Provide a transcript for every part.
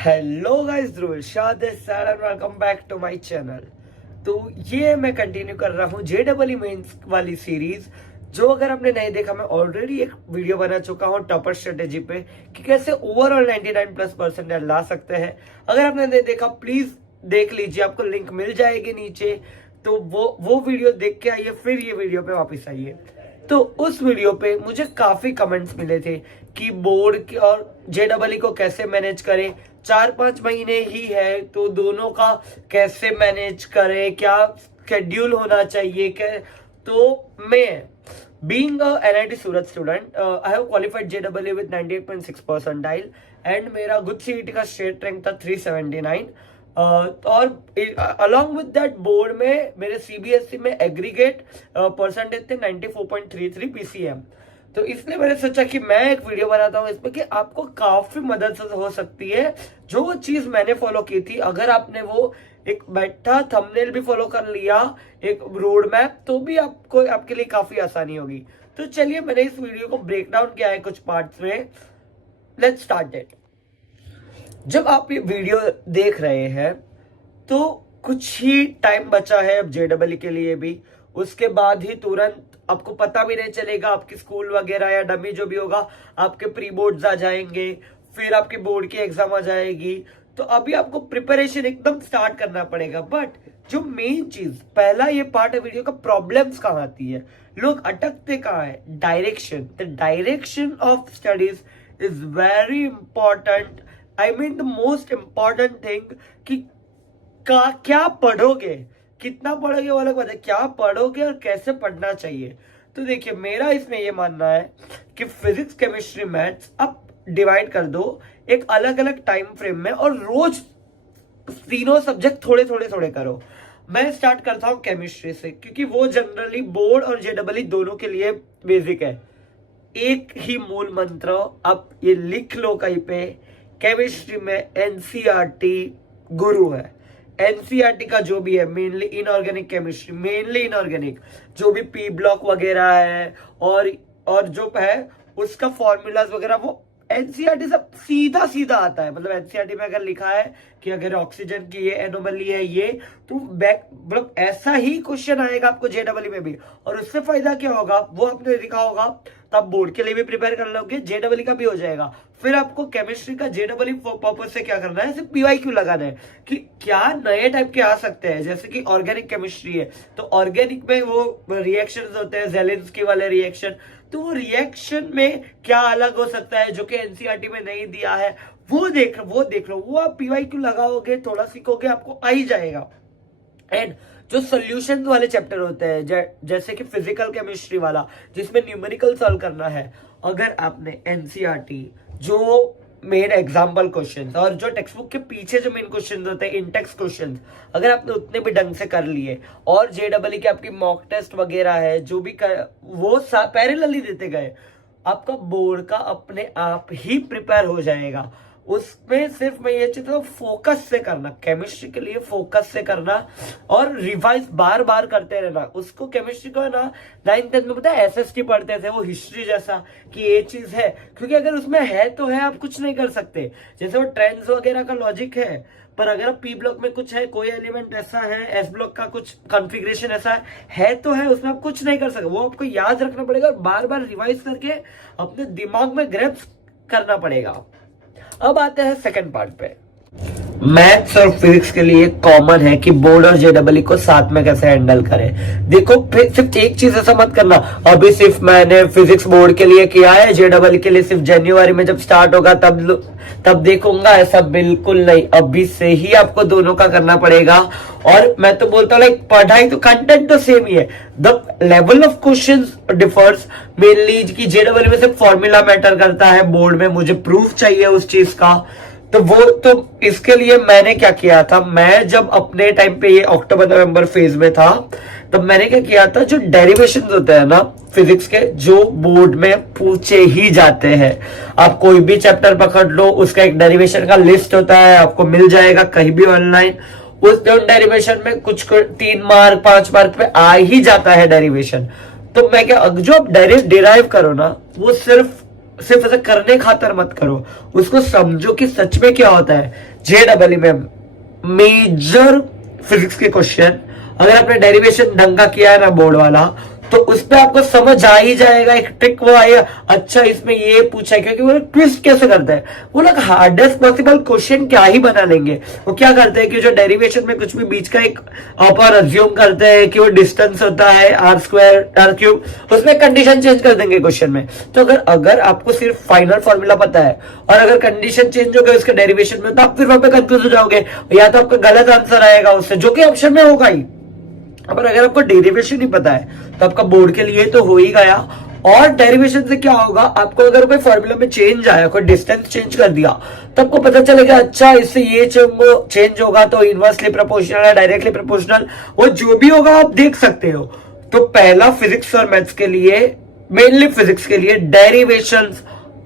Hello guys, Dhruv Irshad and welcome back to my channel. तो ये मैं कंटिन्यू कर रहा हूँ जेडबल मेंस वाली सीरीज, जो अगर आपने नहीं देखा, मैं ऑलरेडी एक वीडियो बना चुका हूँ टॉपर स्ट्रेटेजी पे कि कैसे ओवरऑल 99+ % ला सकते हैं। अगर आपने नहीं देखा प्लीज देख लीजिए, आपको लिंक मिल जाएगी नीचे। तो वो वीडियो देख के आइए, फिर ये वीडियो पे वापस आइए। तो उस वीडियो पे मुझे काफी कमेंट्स मिले थे कि बोर्ड और जेडबल को कैसे मैनेज करें। 4-5 महीने ही है तो दोनों का कैसे मैनेज करें, क्या शेड्यूल होना चाहिए क्या। तो मैं being a NIT Surat student, I have qualified JEE with 98.6 percentile and मेरा गुड CET का स्टेट रैंक था 379। और अलॉन्ग विद दैट बोर्ड में मेरे CBSE में एग्रीगेट परसेंटेज थे 94.33 PCM। तो इसलिए मैंने सोचा कि मैं एक वीडियो बनाता हूँ इसमें कि आपको काफी मदद हो सकती है। जो चीज मैंने फॉलो की थी, अगर आपने वो एक बैठा थंबनेल भी फॉलो कर लिया, एक रोड मैप, तो भी आपको आपके लिए काफी आसानी होगी। तो चलिए, मैंने इस वीडियो को ब्रेक डाउन किया है कुछ पार्ट्स में। Let's start it. जब आप ये वीडियो देख रहे हैं तो कुछ ही टाइम बचा है अब JEE के लिए भी। उसके बाद ही तुरंत आपको पता भी नहीं चलेगा, आपकी स्कूल वगैरह या डमी जो भी होगा, आपके प्री बोर्ड्स आ जाएंगे, फिर आपके बोर्ड की एग्जाम आ जाएगी। तो अभी आपको प्रिपरेशन एकदम स्टार्ट करना पड़ेगा। बट जो मेन चीज, पहला ये पार्ट है वीडियो का, प्रॉब्लम्स कहाँ आती है, लोग अटकते कहाँ है, direction. The direction of studies is very important. I mean the most important thing कि क्या पढ़ोगे, कितना पढ़ोगे वो अलग बात है, क्या पढ़ोगे और कैसे पढ़ना चाहिए। तो देखिए, मेरा इसमें ये मानना है कि फिजिक्स, केमिस्ट्री, मैथ्स आप डिवाइड कर दो एक अलग अलग टाइम फ्रेम में, और रोज तीनों सब्जेक्ट थोड़े थोड़े थोड़े करो। मैं स्टार्ट करता हूँ केमिस्ट्री से, क्योंकि वो जनरली बोर्ड और JEE दोनों के लिए बेसिक है। एक ही मूल मंत्र, आप ये लिख लो कहीं पे, केमिस्ट्री में NCERT गुरु है। NCERT का जो भी है, mainly inorganic chemistry, mainly inorganic, जो भी P ब्लॉक वगैरह है और जो है उसका फॉर्मूलाज वगैरह, वो NCERT सब सीधा सीधा आता है। मतलब NCERT में अगर लिखा है कि अगर ऑक्सीजन की ये एनोमली है ये, तो बैक मतलब ऐसा ही क्वेश्चन आएगा आपको JEE में भी। और उससे फायदा क्या होगा, वो आपने लिखा होगा तो आप बोर्ड के लिए भी प्रिपेयर कर लोगे, JEE का भी हो जाएगा। फिर आपको केमिस्ट्री का JEE पर्पज से क्या करना है, सिर्फ PYQ लगाना है कि क्या नए टाइप के आ सकते हैं। जैसे कि ऑर्गेनिक केमिस्ट्री है तो ऑर्गेनिक में वो रिएक्शंस होते हैं, जेलेंस्की वाले रिएक्शन, तो वो रिएक्शन में क्या अलग हो सकता है जो कि NCERT में नहीं दिया है, वो देख लो। वो आप PYQ लगाओगे, थोड़ा सीखोगे, आपको आ ही जाएगा। एंड जो सोल्यूशन वाले चैप्टर होते हैं, जैसे कि फिजिकल केमिस्ट्री वाला जिसमें न्यूमेरिकल सॉल्व करना है, अगर आपने NCERT जो मेन एग्जाम्पल क्वेश्चंस और जो टेक्स्ट बुक के पीछे जो मेन क्वेश्चंस होते हैं, इंटेक्स क्वेश्चंस, अगर आपने उतने भी ढंग से कर लिए, और JEE के आपकी मॉक टेस्ट वगैरह है जो भी वो पैरेलली देते गए, आपका बोर्ड का अपने आप ही प्रिपेयर हो जाएगा। उसमें सिर्फ मैं ये चाहता हूँ फोकस से करना, केमिस्ट्री के लिए फोकस से करना और रिवाइज बार बार करते रहना। उसको केमिस्ट्री को है ना 9th-10th में पता है SST पढ़ते थे, वो हिस्ट्री जैसा कि ये चीज है, क्योंकि अगर उसमें है तो है, आप कुछ नहीं कर सकते। जैसे वो ट्रेंड्स वगैरह का लॉजिक है, पर अगर P ब्लॉक में कुछ है, कोई एलिमेंट ऐसा है, S ब्लॉक का कुछ कॉन्फ़िगरेशन ऐसा है तो है, उसमें आप कुछ नहीं कर सकते। वो आपको याद रखना पड़ेगा और बार बार रिवाइज करके अपने दिमाग में ग्रैस्प करना पड़ेगा। अब आते हैं सेकंड पार्ट पे। मैथ्स और फिजिक्स के लिए कॉमन है कि बोर्ड और JEE को साथ में कैसे हैंडल करें। देखो, सिर्फ एक चीज ऐसा मत करना, अभी सिर्फ मैंने फिजिक्स बोर्ड के लिए किया है, JEE के लिए सिर्फ जनवरी में जब स्टार्ट होगा तब देखूंगा, ऐसा बिल्कुल नहीं। अभी से ही आपको दोनों का करना पड़ेगा। और मैं तो बोलता हूँ लाइक पढ़ाई तो कंटेंट तो सेम ही है, the level of questions differs. Mainly कि JEE में सिर्फ फॉर्मूला मैटर करता है, बोर्ड में मुझे प्रूफ चाहिए उस चीज का। तो इसके लिए मैंने क्या किया था, मैं जब अपने टाइम पे ये अक्टूबर-नवंबर फेज में था, तब मैंने क्या किया था, जो डेरिवेशन होते हैं ना फिजिक्स के, जो बोर्ड में पूछे ही जाते हैं, आप कोई भी चैप्टर पकड़ लो, उसका एक डेरिवेशन का लिस्ट होता है, आपको मिल जाएगा कहीं भी ऑनलाइन। उस डेरिवेशन में कुछ 3 मार्क 5 मार्क पे आ ही जाता है डेरिवेशन। तो मैं क्या, जो आप डायरेक्ट डिराइव करो ना, वो सिर्फ सिर्फ ऐसा करने खातर मत करो, उसको समझो कि सच में क्या होता है। JEE में मेजर फिजिक्स के क्वेश्चन अगर आपने डेरिवेशन ढंग का किया है ना बोर्ड वाला, तो उस पर आपको समझ आ ही जाएगा, एक ट्रिक वो आएगा, अच्छा इसमें ये पूछा है, क्योंकि वो ट्विस्ट कैसे करते हैं, वो लोग हार्डेस्ट पॉसिबल क्वेश्चन क्या ही बना लेंगे। वो क्या करते हैं कि जो डेरिवेशन में कुछ भी बीच का एक अपर अज्यूम करते हैं कि वो डिस्टेंस होता है r² r³, उसमें कंडीशन चेंज कर देंगे क्वेश्चन में। तो अगर आपको सिर्फ फाइनल फॉर्मूला पता है और अगर कंडीशन चेंज हो गए उसके डेरिवेशन में, तो आप फिर वहां पे कंफ्यूज हो जाओगे, या तो आपका गलत आंसर आएगा उससे, जो कि ऑप्शन में होगा ही। पर अगर आपको डेरिवेशन ही पता है तो आपका बोर्ड के लिए तो हो ही गया। और डेरिवेशन से क्या होगा, आपको अगर कोई फॉर्मूला में चेंज आया, कोई डिस्टेंस चेंज कर दिया, तो आपको पता चलेगा अच्छा इससे ये चेंज होगा तो इनवर्सली प्रोपोर्शनल है, डायरेक्टली प्रोपोर्शनल, वो जो भी होगा आप देख सकते हो। तो पहला फिजिक्स और मैथ्स के लिए, मेनली फिजिक्स के लिए डेरिवेशन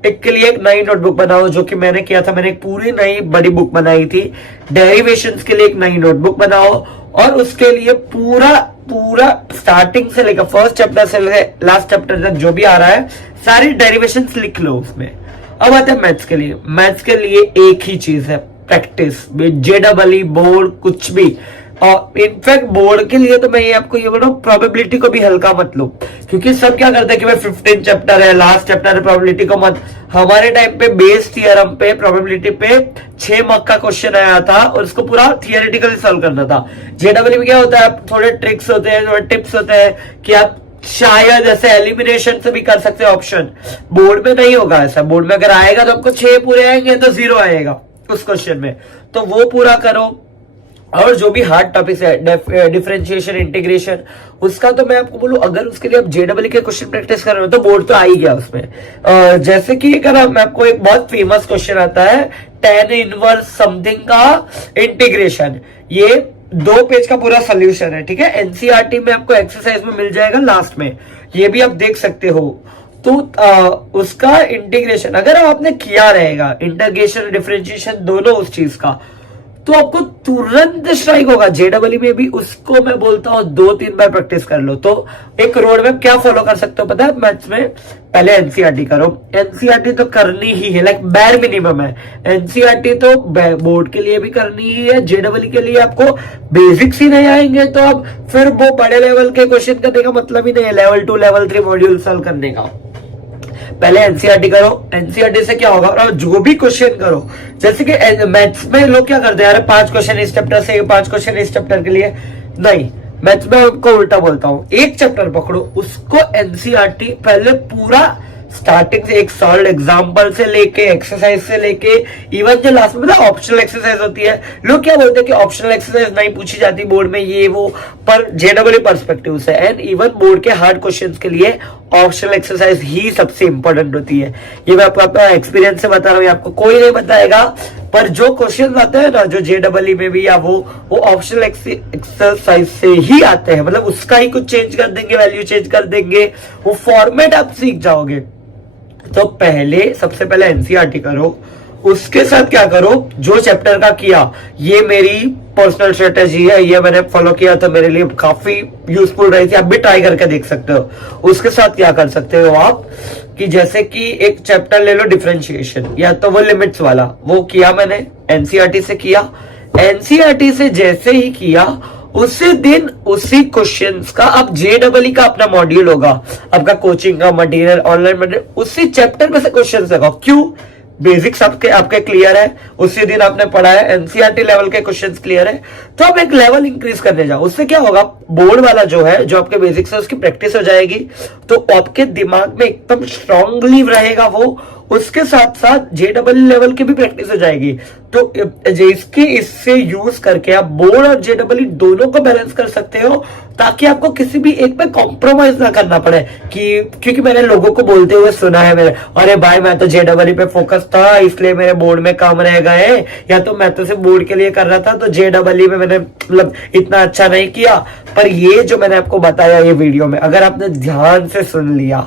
के लिए एक नई नोटबुक बनाओ, जो कि मैंने किया था। मैंने एक पूरी नई बड़ी बुक बनाई थी डेरिवेशंस के लिए, एक नई नोटबुक बनाओ और उसके लिए पूरा स्टार्टिंग से लेकर फर्स्ट चैप्टर से लेकर लास्ट चैप्टर तक जो भी आ रहा है सारी डेरिवेशंस लिख लो उसमें। अब आते हैं मैथ्स के लिए। मैथ्स के लिए एक ही चीज है, प्रैक्टिस। JEE बोर्ड कुछ भी, और इनफैक्ट बोर्ड के लिए तो मैं ये आपको ये बोल रहा हूँ, प्रोबेबिलिटी को भी हल्का मत लो, क्योंकि सब क्या करते हैं कि भाई 15 चैप्टर है, लास्ट चैप्टर है, प्रोबेबिलिटी को मत। हमारे टाइम पे बेस थियरम पे प्रोबेबिलिटी पे 6 मार्क का क्वेश्चन आया था और उसको पूरा थियरेटिकली सॉल्व करना था। JEE में क्या होता है, थोड़े ट्रिक्स होते हैं, थोड़े टिप्स होते हैं कि आप शायद ऐसे एलिमिनेशन से भी कर सकते हैं ऑप्शन। बोर्ड में नहीं होगा ऐसा, बोर्ड में अगर आएगा तो आपको 6 पूरे आएंगे तो 0 आएगा उस क्वेश्चन में, तो वो पूरा करो। और जो भी हार्ड टॉपिक्स है, डिफरेंशिएशन, इंटीग्रेशन, उसका तो मैं आपको बोलूं, अगर उसके लिए आप JEE के क्वेश्चन प्रैक्टिस कर रहे हो तो बोर्ड तो आ ही गया उसमें। जैसे कि अगर मैं आपको एक बहुत फेमस क्वेश्चन आता है tan इनवर्स समथिंग का इंटीग्रेशन, ये 2 पेज का पूरा सोल्यूशन है, ठीक है। एनसीईआरटी में आपको एक्सरसाइज में मिल जाएगा लास्ट में, ये भी आप देख सकते हो। तो उसका इंटीग्रेशन अगर आपने किया रहेगा, इंटीग्रेशन डिफरेंशिएशन दोनों उस चीज का, तो आपको तुरंत स्ट्राइक होगा। JEE में भी उसको मैं बोलता हूँ 2-3 बार प्रैक्टिस कर लो। तो एक रोड मैप क्या फॉलो कर सकते हो पता है मैथ्स में, पहले एनसीईआरटी करो। एनसीईआरटी तो करनी ही है, लाइक बैर मिनिमम है। एनसीईआरटी तो बोर्ड के लिए भी करनी ही है, JEE के लिए आपको बेसिक्स ही नहीं आएंगे तो अब फिर वो बड़े लेवल के क्वेश्चन करने का मतलब ही नहीं है, लेवल 2 लेवल 3 मॉड्यूल सॉल्व करने का। पहले एनसीईआरटी करो। एनसीईआरटी से क्या होगा, और जो भी क्वेश्चन करो, जैसे कि मैथ्स में लोग क्या करते हैं, यार 5 क्वेश्चन इस चैप्टर से, 5 क्वेश्चन इस चैप्टर के लिए, नहीं, मैथ्स में उनको उल्टा बोलता हूं। एक चैप्टर पकड़ो, उसको एनसीईआरटी पहले पूरा स्टार्टिंग से एक सॉल्व एग्जांपल से लेके, एक्सरसाइज से लेके, इवन जो लास्ट में ऑप्शनल एक्सरसाइज होती है, लोग क्या बोलते हैं कि ऑप्शनल एक्सरसाइज नहीं पूछी जाती बोर्ड में, ये वो, पर JEE पर्सपेक्टिव से एंड इवन बोर्ड के हार्ड क्वेश्चंस के लिए ऑप्शनल एक्सरसाइज ही सबसे इंपॉर्टेंट होती है। ये मैं आपको अपना एक्सपीरियंस से बता रहा हूँ, आपको कोई नहीं बताएगा, पर जो क्वेश्चन आते हैं ना, जो JEE में भी, या वो ऑप्शनल एक्सरसाइज से ही आते हैं, मतलब उसका ही कुछ चेंज कर देंगे, वैल्यू चेंज कर देंगे, वो फॉर्मेट आप सीख जाओगे। तो सबसे पहले एनसीईआरटी करो, उसके साथ क्या करो, जो चैप्टर का किया, ये मेरी पर्सनल स्ट्रेटेजी है, ये मैंने फॉलो किया तो मेरे लिए काफी यूजफुल रही थी, आप भी ट्राई करके देख सकते हो। उसके साथ क्या कर सकते हो आप, कि जैसे कि एक चैप्टर ले लो डिफरेंशिएशन, या तो वो लिमिट्स वाला, वो किया मैंने एनसीईआरटी से किया। एनसीईआरटी से जैसे ही किया, उसी दिन उसी क्वेश्चंस का अब JEE का अपना मॉड्यूल होगा, आपका कोचिंग का मटेरियल, ऑनलाइन मटेरियल, उसी चैप्टर में से क्वेश्चंस लगाओ। क्यों, बेसिक्स आपके क्लियर है, उसी दिन आपने पढ़ा है, एनसीईआरटी लेवल के क्वेश्चंस क्लियर है, तो आप एक लेवल इंक्रीज करने जाओ। उससे क्या होगा, बोर्ड वाला जो है, जो आपके बेसिक्स है, उसकी प्रैक्टिस हो जाएगी, तो आपके दिमाग में एकदम स्ट्रांगली रहेगा वो। उसके साथ साथ JEE लेवल की भी प्रैक्टिस हो जाएगी। तो इससे यूज करके आप बोर्ड और JEE दोनों को बैलेंस कर सकते हो, ताकि आपको किसी भी एक पे कॉम्प्रोमाइज ना करना पड़े। क्योंकि मैंने लोगों को बोलते हुए सुना है मेरे, अरे भाई मैं तो JEE पे फोकस था इसलिए मेरे बोर्ड में काम रह गए, या तो मैं तो सिर्फ बोर्ड के लिए कर रहा था तो JEE में मैंने मतलब इतना अच्छा नहीं किया। पर ये जो मैंने आपको बताया ये वीडियो में, अगर आपने ध्यान से सुन लिया,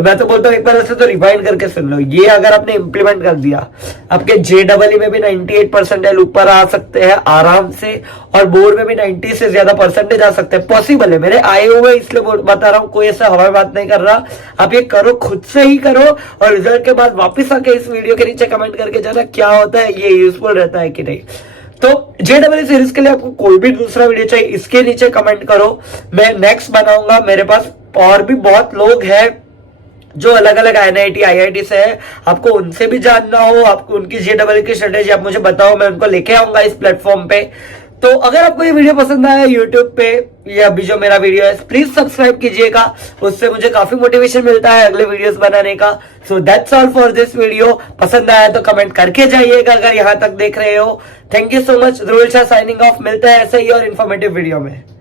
मैं तो बोलता हूँ एक बार ऐसे तो रिवाइंड करके सुन लो, ये ये अगर आपने इम्प्लीमेंट कर दिया, आपके JEE में भी 98 परसेंटाइल ऊपर आ सकते हैं आराम से, और बोर्ड में भी 90 से ज्यादा परसेंटेज आ सकते हैं। पॉसिबल है, मेरे आए हुए इसलिए बता रहा हूँ, कोई ऐसा हवा में बात नहीं कर रहा। आप ये करो, खुद से ही करो, और रिजल्ट के बाद वापस आके इस वीडियो के नीचे कमेंट करके जाना क्या होता है, ये यूजफुल रहता है कि नहीं। तो JEE सीरीज के लिए आपको कोई भी दूसरा वीडियो चाहिए, इसके नीचे कमेंट करो, मैं नेक्स्ट बनाऊंगा। मेरे पास और भी बहुत लोग हैं जो अलग अलग NIT IIT से है, आपको उनसे भी जानना हो, आपको उनकी JEE की स्ट्रेटेजी आप मुझे बताओ, मैं उनको लेके आऊंगा इस प्लेटफॉर्म पे। तो अगर आपको ये वीडियो पसंद आया यूट्यूब पे, ये अभी जो मेरा वीडियो है, प्लीज सब्सक्राइब कीजिएगा, उससे मुझे काफी मोटिवेशन मिलता है अगले वीडियोस बनाने का। So that's all for this video. पसंद आया तो कमेंट करके जाइएगा अगर यहां तक देख रहे हो। Thank you so much. Dhruval Shah signing off. मिलते हैं ऐसे ही और इन्फॉर्मेटिव वीडियो में।